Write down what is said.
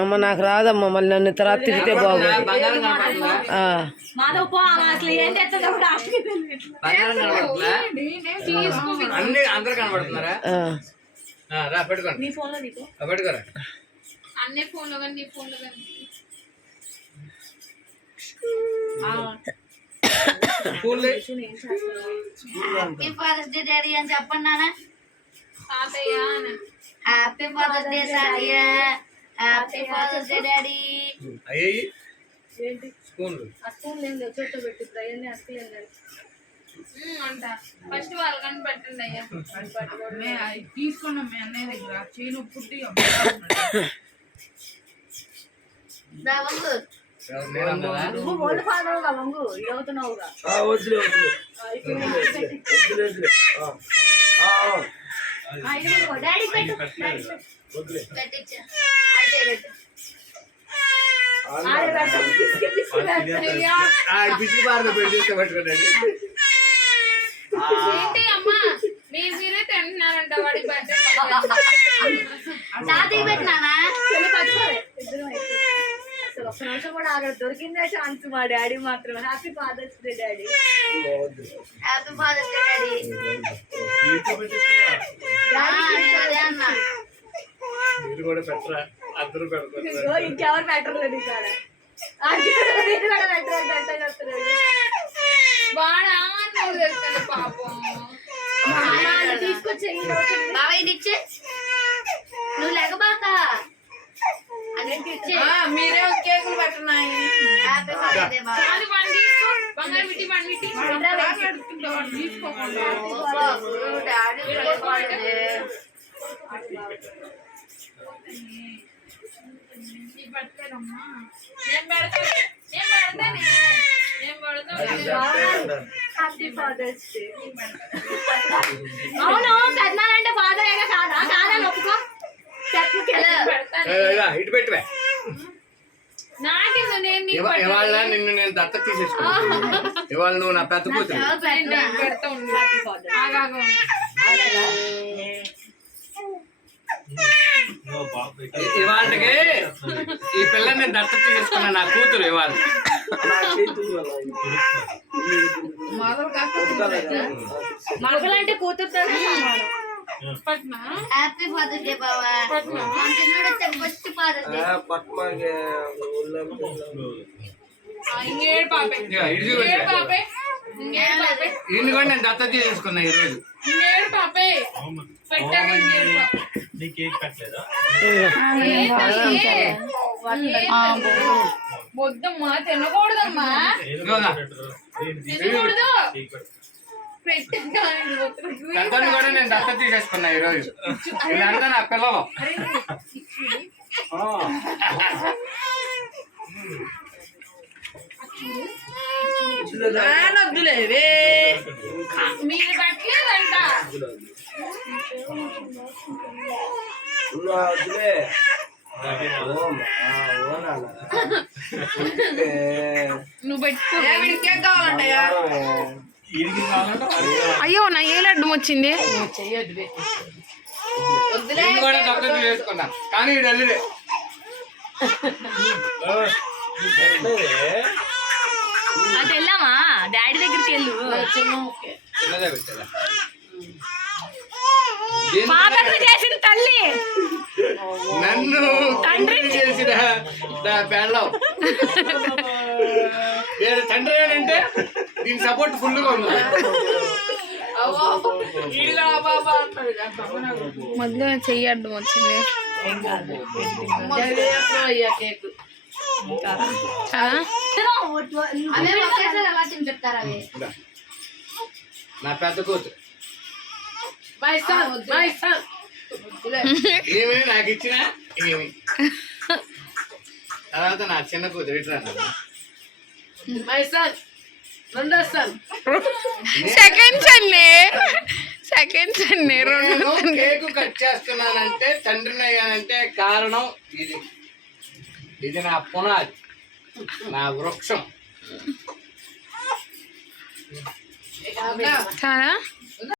అమ్మ నాకు రాదమ్మా, మళ్ళీ నన్ను తర్వాత తిరిగితే బాగుంది. డాడీ అని చెప్పండి నాన్న. హ్యాపీ ఫాదర్స్ డే సారియా. Happy father's day daddy. First వాళ్ళకని పెట్టండి అయ్యా. తీసుకున్నాం మీ అన్నయ్య దగ్గర చేయను పుట్టి ఏంటి అమ్మా మీరే తింటున్నారంట వాడి బర్త్డే. ఒక్క నిమిషం కూడా అక్కడ దొరికిందే ఛాన్స్. మా డాడీ మాత్రం happy father's day daddy. Happy father's day daddy. ఇంకెవరు పెట్టలేదు ఇక్కడ. తీసుకొచ్చి బాబాయ్ ఇది ఇచ్చే. నువ్వు లేకబాక మీరే కేకులు పెట్టినాయి. అవును పెద్దనాలంటే ఫాదర్ అయినా కాదా? కాదా ఒప్పుకో. ఇటు పెట్టవే. ఇవాళ నిన్ను నేను దత్త తీసేసుకున్నాను. ఇవాళ నువ్వు నా పెద్ద కూతురు. ఇవాళకి ఈ పిల్లని నేను దత్త తీసేసుకున్నా, నా కూతురు ఇవాళ. మగలంటే కూతురుతో. హ్యాపీ ఫాదర్స్ డే బావా. First father's day. ఇన్ని కూడా నేను దత్త తీసుకున్నా ఈరోజు. వద్దమ్మా తినకూడదమ్మా. పెద్దలు కూడా నేను దత్త తీసేసుకున్నా ఈరోజు. వీళ్ళంతా నా పిల్లలు. వద్దులేవే మీరు పెట్టలేదంట. నువ్వు పెట్టుకో. కేక్ కావాలంటయా? అయ్యో నా ఏ లడ్డు వచ్చింది. కూడా దత్త తీసుకున్నా కానీ వెళ్ళలే. అది వెళ్ళామా డాడీ దగ్గరికి వెళ్ళు. చిన్నదే పెట్టారా? చేసిన తల్లి నన్ను తండ్రి చేసిన పెళ్ళం. తండ్రి అంటే దీని సపోర్ట్ ఫుల్గా ఉంది. మధ్యలో చెయ్యడ్డం వచ్చింది. నా పెద్ద కూతురు ఏమి నాకు ఇచ్చిన ఏమి. తర్వాత నా చిన్న కూతురు ఇట్లా సెకండ్స్ అండి. కేకు కట్ చేస్తున్నానంటే తండ్రిని అయ్యానంటే కారణం ఇది. ఇది నా పునాది, నా వృక్షం. చాలా